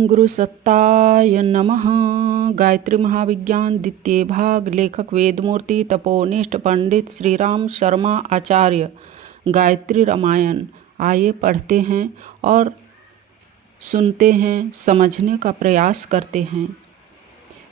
गुरु सत्ताय नमः। गायत्री महाविज्ञान द्वितीय भाग। लेखक वेदमूर्ति तपोनिष्ठ पंडित श्री राम शर्मा आचार्य। गायत्री रामायण। आइए पढ़ते हैं और सुनते हैं, समझने का प्रयास करते हैं।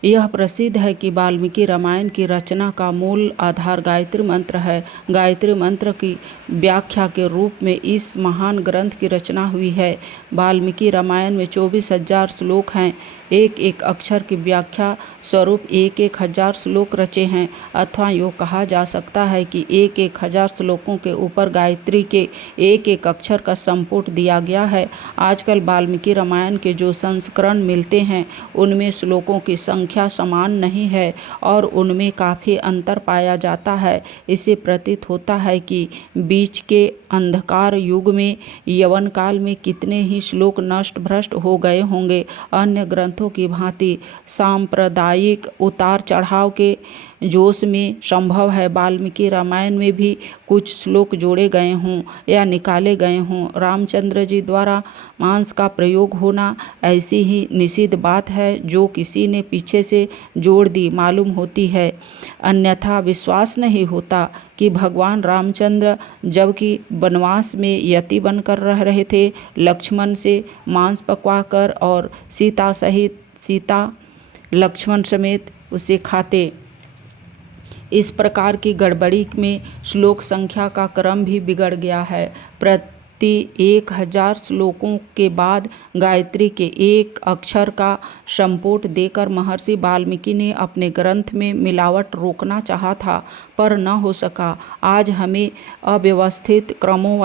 यह प्रसिद्ध है कि वाल्मीकि रामायण की रचना का मूल आधार गायत्री मंत्र है। गायत्री मंत्र की व्याख्या के रूप में इस महान ग्रंथ की रचना हुई है। वाल्मीकि रामायण में 24,000 श्लोक हैं। एक एक अक्षर की व्याख्या स्वरूप 1,000 श्लोक रचे हैं, अथवा यूँ कहा जा सकता है कि 1,000 श्लोकों के ऊपर गायत्री के एक एक अक्षर का संपुट दिया गया है। आजकल वाल्मीकि रामायण के जो संस्करण मिलते हैं उनमें श्लोकों की संख्या समान नहीं है और उनमें काफ़ी अंतर पाया जाता है। इससे प्रतीत होता है कि बीच के अंधकार युग में यवन काल में कितने ही श्लोक नष्ट भ्रष्ट हो गए होंगे। अन्य ग्रंथों की भांति सांप्रदायिक उतार चढ़ाव के जोश में संभव है वाल्मीकि रामायण में भी कुछ श्लोक जोड़े गए हों या निकाले गए हों। रामचंद्र जी द्वारा मांस का प्रयोग होना ऐसी ही निषिद्ध बात है जो किसी ने पीछे से जोड़ दी मालूम होती है। अन्यथा विश्वास नहीं होता कि भगवान रामचंद्र जबकि वनवास में यति बनकर रह रहे थे, लक्ष्मण से मांस पकवाकर और सीता लक्ष्मण समेत उसे खाते। इस प्रकार की गड़बड़ी में श्लोक संख्या का क्रम भी बिगड़ गया है। प्रति 1,000 श्लोकों के बाद गायत्री के एक अक्षर का संपुट देकर महर्षि वाल्मीकि ने अपने ग्रंथ में मिलावट रोकना चाहा था, पर न हो सका। आज हमें अव्यवस्थित क्रमों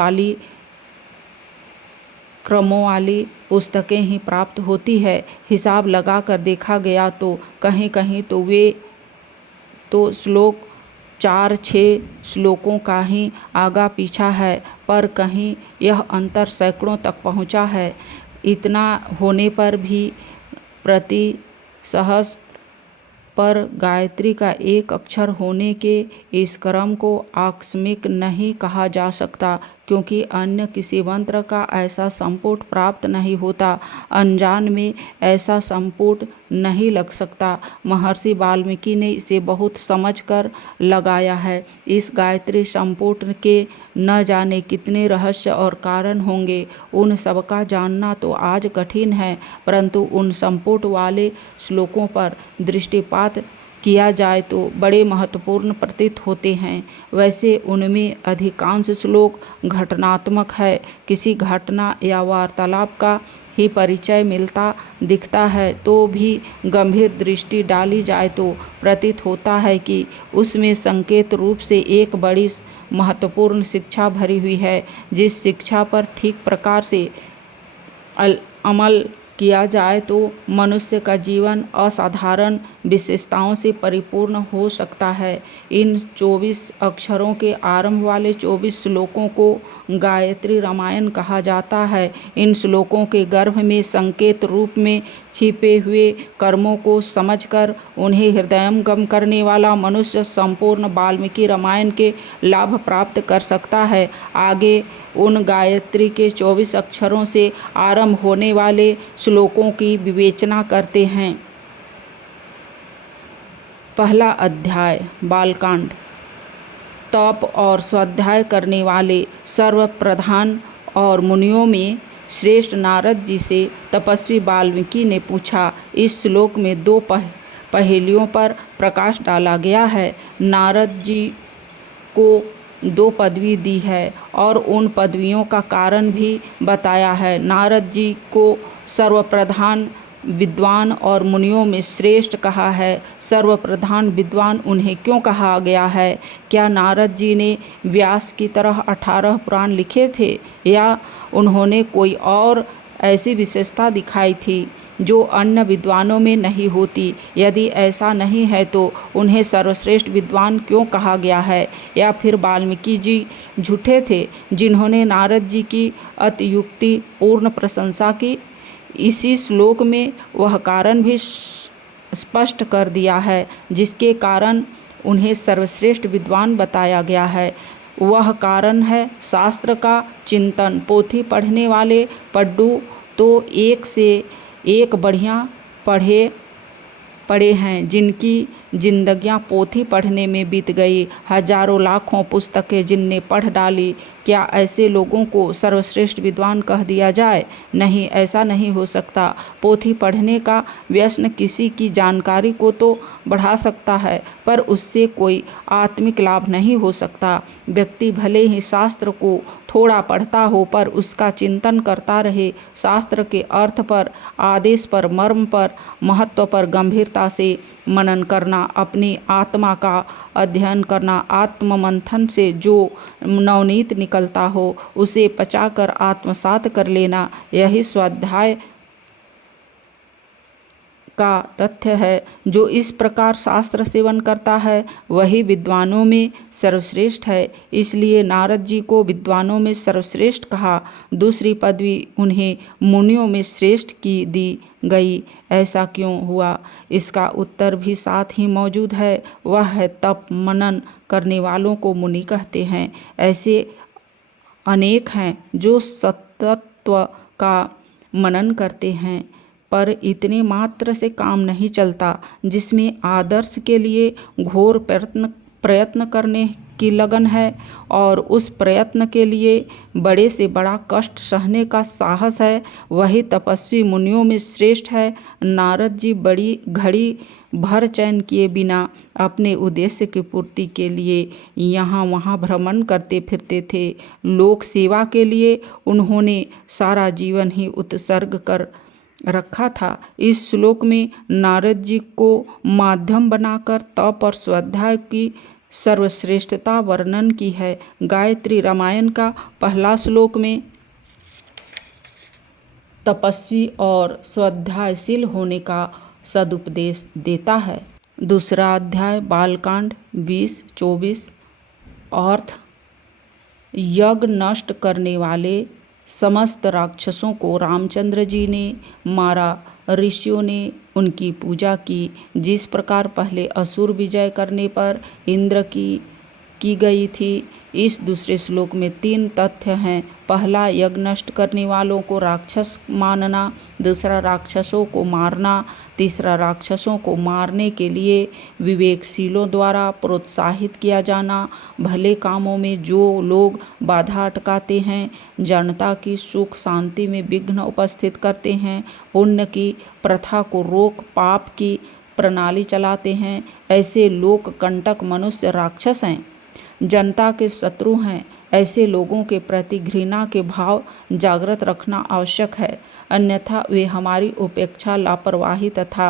वाली पुस्तकें ही प्राप्त होती है। हिसाब लगा कर देखा गया तो कहीं कहीं तो श्लोक 4-6 श्लोकों का ही आगा पीछा है, पर कहीं यह अंतर सैकड़ों तक पहुंचा है। इतना होने पर भी प्रति सहस्त्र पर गायत्री का एक अक्षर होने के इस क्रम को आकस्मिक नहीं कहा जा सकता, क्योंकि अन्य किसी मंत्र का ऐसा संपुट प्राप्त नहीं होता। अनजान में ऐसा संपुट नहीं लग सकता। महर्षि वाल्मीकि ने इसे बहुत समझकर लगाया है। इस गायत्री संपुट के न जाने कितने रहस्य और कारण होंगे। उन सबका जानना तो आज कठिन है, परंतु उन संपुट वाले श्लोकों पर दृष्टिपात किया जाए तो बड़े महत्वपूर्ण प्रतीत होते हैं। वैसे उनमें अधिकांश श्लोक घटनात्मक है। किसी घटना या वार्तालाप का ही परिचय मिलता दिखता है, तो भी गंभीर दृष्टि डाली जाए तो प्रतीत होता है कि उसमें संकेत रूप से एक बड़ी महत्वपूर्ण शिक्षा भरी हुई है। जिस शिक्षा पर ठीक प्रकार से अमल किया जाए तो मनुष्य का जीवन असाधारण विशेषताओं से परिपूर्ण हो सकता है। इन 24 अक्षरों के आरंभ वाले 24 श्लोकों को गायत्री रामायण कहा जाता है। इन श्लोकों के गर्भ में संकेत रूप में छिपे हुए कर्मों को समझकर उन्हें हृदयंगम करने वाला मनुष्य संपूर्ण वाल्मीकि रामायण के लाभ प्राप्त कर सकता है। आगे उन गायत्री के 24 अक्षरों से आरंभ होने वाले श्लोकों की विवेचना करते हैं। पहला अध्याय बालकांड। तप और स्वाध्याय करने वाले सर्वप्रधान और मुनियों में श्रेष्ठ नारद जी से तपस्वी वाल्मीकि ने पूछा। इस श्लोक में 2 पहेलियों पर प्रकाश डाला गया है। नारद जी को 2 पदवी दी है और उन पदवियों का कारण भी बताया है। नारद जी को सर्वप्रधान विद्वान और मुनियों में श्रेष्ठ कहा है। सर्वप्रधान विद्वान उन्हें क्यों कहा गया है? क्या नारद जी ने व्यास की तरह 18 पुराण लिखे थे, या उन्होंने कोई और ऐसी विशेषता दिखाई थी जो अन्य विद्वानों में नहीं होती? यदि ऐसा नहीं है तो उन्हें सर्वश्रेष्ठ विद्वान क्यों कहा गया है? या फिर वाल्मीकि जी झूठे थे जिन्होंने नारद जी की अतियुक्ति पूर्ण प्रशंसा की? इसी श्लोक में वह कारण भी स्पष्ट कर दिया है जिसके कारण उन्हें सर्वश्रेष्ठ विद्वान बताया गया है। वह कारण है शास्त्र का चिंतन। पोथी पढ़ने वाले पड्डू तो 1 से एक बढ़िया पढ़े हैं जिनकी जिंदगियां पोथी पढ़ने में बीत गई, हजारों लाखों पुस्तकें जिनने पढ़ डाली, क्या ऐसे लोगों को सर्वश्रेष्ठ विद्वान कह दिया जाए? नहीं, ऐसा नहीं हो सकता। पोथी पढ़ने का व्यसन किसी की जानकारी को तो बढ़ा सकता है, पर उससे कोई आत्मिक लाभ नहीं हो सकता। व्यक्ति भले ही शास्त्र को थोड़ा पढ़ता हो, पर उसका चिंतन करता रहे, शास्त्र के अर्थ पर, आदेश पर, मर्म पर, महत्व पर गंभीरता से मनन करना, अपनी आत्मा का अध्ययन करना, आत्ममंथन से जो नवनीत निकलता हो उसे पचाकर आत्मसात कर लेना, यही स्वाध्याय का तथ्य है। जो इस प्रकार शास्त्र सेवन करता है वही विद्वानों में सर्वश्रेष्ठ है। इसलिए नारद जी को विद्वानों में सर्वश्रेष्ठ कहा। दूसरी पदवी उन्हें मुनियों में श्रेष्ठ की दी गई। ऐसा क्यों हुआ? इसका उत्तर भी साथ ही मौजूद है। वह है तप मनन करने वालों को मुनि कहते हैं। ऐसे अनेक हैं जो सत्तत्व का मनन करते हैं, पर इतने मात्र से काम नहीं चलता। जिसमें आदर्श के लिए घोर प्रयत्न करने की लगन है और उस प्रयत्न के लिए बड़े से बड़ा कष्ट सहने का साहस है, वही तपस्वी मुनियों में श्रेष्ठ है। नारद जी बड़ी घड़ी भर चैन किए बिना अपने उद्देश्य की पूर्ति के लिए यहाँ वहाँ भ्रमण करते फिरते थे। लोक सेवा के लिए उन्होंने सारा जीवन ही उत्सर्ग कर रखा था। इस श्लोक में नारद जी को माध्यम बनाकर तप और स्वाध्याय की सर्वश्रेष्ठता वर्णन की है। गायत्री रामायण का पहला श्लोक में तपस्वी और स्वाध्यायशील होने का सदुपदेश देता है। दूसरा अध्याय बालकांड 20-24 अर्थ यज्ञ नष्ट करने वाले समस्त राक्षसों को रामचंद्र जी ने मारा। ऋषियों ने उनकी पूजा की। जिस प्रकार पहले असुर विजय करने पर इंद्र की गई थी। इस दूसरे श्लोक में 3 तथ्य हैं। पहला, यज्ञ नष्ट करने वालों को राक्षस मानना। दूसरा, राक्षसों को मारना। तीसरा, राक्षसों को मारने के लिए विवेकशीलों द्वारा प्रोत्साहित किया जाना। भले कामों में जो लोग बाधा अटकाते हैं, जनता की सुख शांति में विघ्न उपस्थित करते हैं, पुण्य की प्रथा को रोक पाप की प्रणाली चलाते हैं, ऐसे लोक कंटक मनुष्य राक्षस हैं, जनता के शत्रु हैं। ऐसे लोगों के प्रति घृणा के भाव जागृत रखना आवश्यक है, अन्यथा वे हमारी उपेक्षा, लापरवाही तथा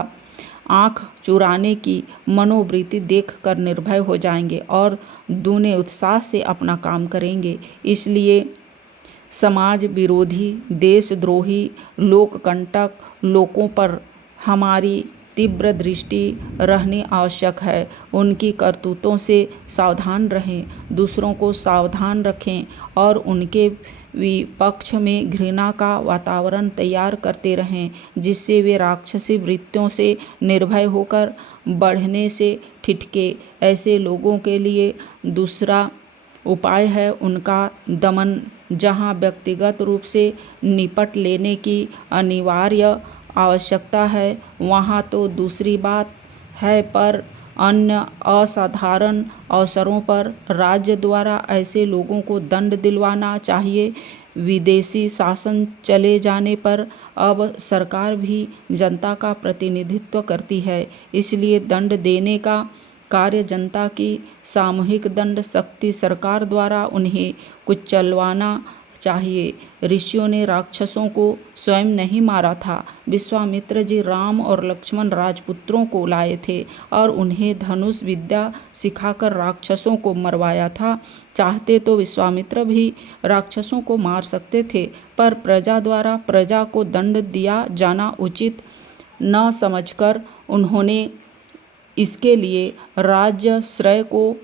आँख चुराने की मनोवृत्ति देखकर निर्भय हो जाएंगे और दूने उत्साह से अपना काम करेंगे। इसलिए समाज विरोधी, देशद्रोही, लोककंटक लोगों पर हमारी तीव्र दृष्टि रहनी आवश्यक है। उनकी करतूतों से सावधान रहें, दूसरों को सावधान रखें और उनके विपक्ष में घृणा का वातावरण तैयार करते रहें, जिससे वे राक्षसी वृत्तियों से निर्भय होकर बढ़ने से ठिठके। ऐसे लोगों के लिए दूसरा उपाय है उनका दमन। जहाँ व्यक्तिगत रूप से निपट लेने की अनिवार्य आवश्यकता है, वहाँ तो दूसरी बात है, पर अन्य असाधारण अवसरों पर राज्य द्वारा ऐसे लोगों को दंड दिलवाना चाहिए। विदेशी शासन चले जाने पर अब सरकार भी जनता का प्रतिनिधित्व करती है, इसलिए दंड देने का कार्य जनता की सामूहिक दंड शक्ति सरकार द्वारा उन्हें कुचलवाना चाहिए। ऋषियों ने राक्षसों को स्वयं नहीं मारा था। विश्वामित्र जी राम और लक्ष्मण राजपुत्रों को लाए थे और उन्हें धनुष विद्या सिखाकर राक्षसों को मरवाया था। चाहते तो विश्वामित्र भी राक्षसों को मार सकते थे, पर प्रजा द्वारा प्रजा को दंड दिया जाना उचित न समझकर उन्होंने इसके लिए राज्य श्रेय को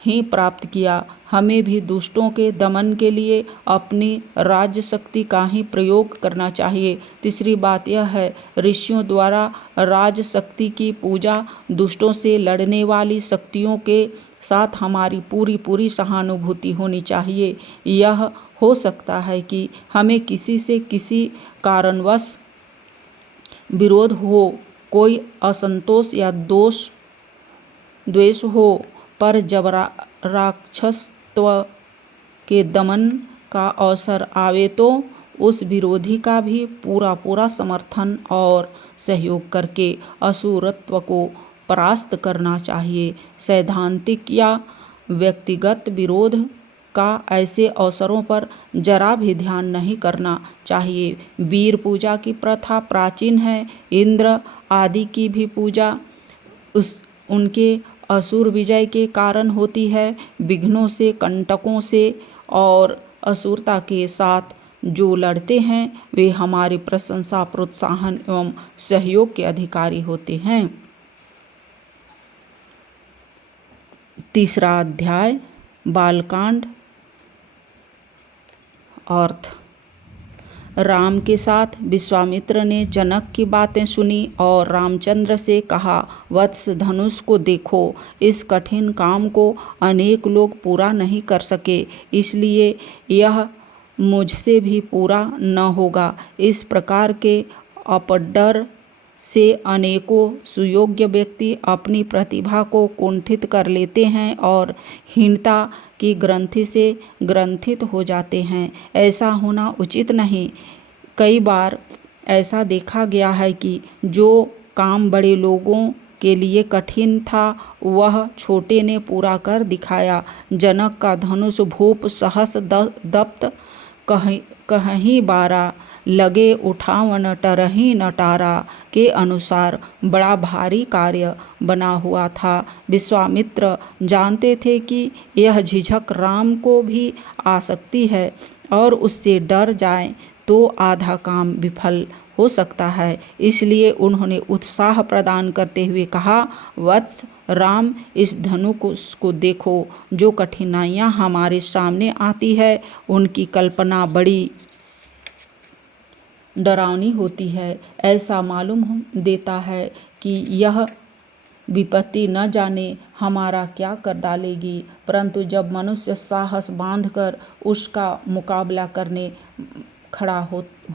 ही प्राप्त किया। हमें भी दुष्टों के दमन के लिए अपनी राज्य शक्ति का ही प्रयोग करना चाहिए। तीसरी बात यह है, ऋषियों द्वारा राज शक्ति की पूजा दुष्टों से लड़ने वाली शक्तियों के साथ हमारी पूरी सहानुभूति होनी चाहिए। यह हो सकता है कि हमें किसी से किसी कारणवश विरोध हो, कोई असंतोष या द्वेष हो, पर जब राक्षसत्व के दमन का अवसर आवे तो उस विरोधी का भी पूरा समर्थन और सहयोग करके असुरत्व को परास्त करना चाहिए। सैद्धांतिक या व्यक्तिगत विरोध का ऐसे अवसरों पर जरा भी ध्यान नहीं करना चाहिए। वीर पूजा की प्रथा प्राचीन है। इंद्र आदि की भी पूजा उनके असुर विजय के कारण होती है। विघ्नों से, कंटकों से और असुरता के साथ जो लड़ते हैं वे हमारी प्रशंसा, प्रोत्साहन एवं सहयोग के अधिकारी होते हैं। तीसरा अध्याय बालकांड। अर्थ। राम के साथ विश्वामित्र ने जनक की बातें सुनी और रामचंद्र से कहा, वत्स, धनुष को देखो। इस कठिन काम को अनेक लोग पूरा नहीं कर सके, इसलिए यह मुझसे भी पूरा न होगा। इस प्रकार के अपडर से अनेकों सुयोग्य व्यक्ति अपनी प्रतिभा को कुंठित कर लेते हैं और हीनता की ग्रंथि से ग्रंथित हो जाते हैं। ऐसा होना उचित नहीं। कई बार ऐसा देखा गया है कि जो काम बड़े लोगों के लिए कठिन था वह छोटे ने पूरा कर दिखाया। जनक का धनुष भूप सहस दप्त कहीं बारा, लगे उठावन टरही नटारा के अनुसार बड़ा भारी कार्य बना हुआ था। विश्वामित्र जानते थे कि यह झिझक राम को भी आ सकती है और उससे डर जाए तो आधा काम विफल हो सकता है। इसलिए उन्होंने उत्साह प्रदान करते हुए कहा, वत्स राम, इस धनुष को देखो। जो कठिनाइयाँ हमारे सामने आती है उनकी कल्पना बड़ी डरावनी होती है। ऐसा मालूम देता है कि यह विपत्ति न जाने हमारा क्या कर डालेगी, परंतु जब मनुष्य साहस बांधकर उसका मुकाबला करने खड़ा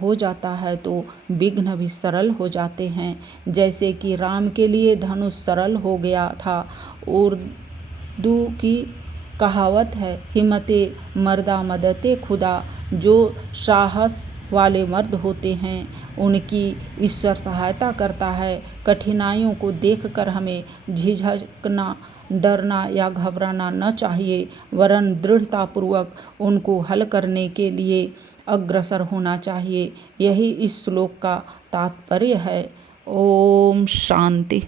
हो जाता है तो विघ्न भी सरल हो जाते हैं। जैसे कि राम के लिए धनुष सरल हो गया था। उर्दू की कहावत है, हिम्मते मर्दा मदते खुदा। जो साहस वाले मर्द होते हैं उनकी ईश्वर सहायता करता है। कठिनाइयों को देखकर हमें झिझकना, डरना या घबराना न चाहिए, वरन दृढ़तापूर्वक उनको हल करने के लिए अग्रसर होना चाहिए। यही इस श्लोक का तात्पर्य है। ओम शांति।